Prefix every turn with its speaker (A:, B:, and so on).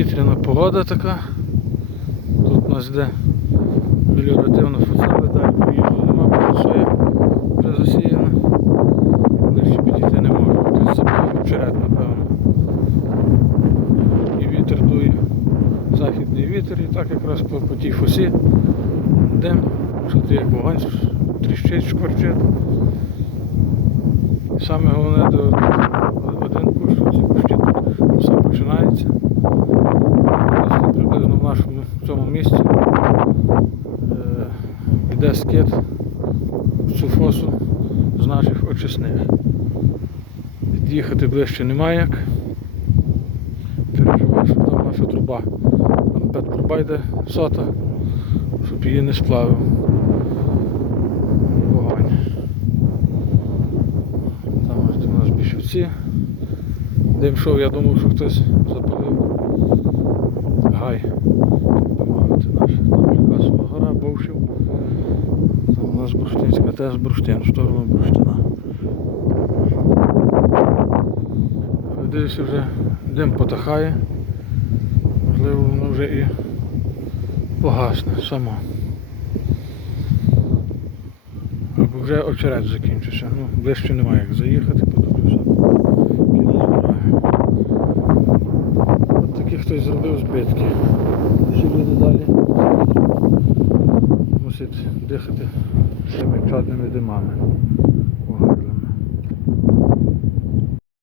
A: вітряна погода така. Тут у нас йде меліоративна фасада, далі проїзду нема, соя вже засіяна. Ближче підійти не можу. Тут забив очерет, напевно. І вітер дує. Західний вітер і так якраз по, по тій фосі дим, що ти як вогонь тріщить, шкварчить. Саме головне до один кущ, цьому місці е, йде скид в цю фосу з наших очисних. Під'їхати ближче немає як. Переживаю, що там наша труба. Там пет йде сота, щоб її не сплавив. Вогонь. Там ось у нас бішівці. Дим йшов, я думав, що хтось запалив. Гай. У Бурштинська теж бурштин, сторону бурштина. Дивлюся, вже дим потахає. Можливо, воно вже і погасне само. Або вже очерет закінчився. Ну, ближче немає як заїхати, подивлюся. Кінець дороги. От такі хтось зробив збитки. Ще люди дихати цими чорними димами.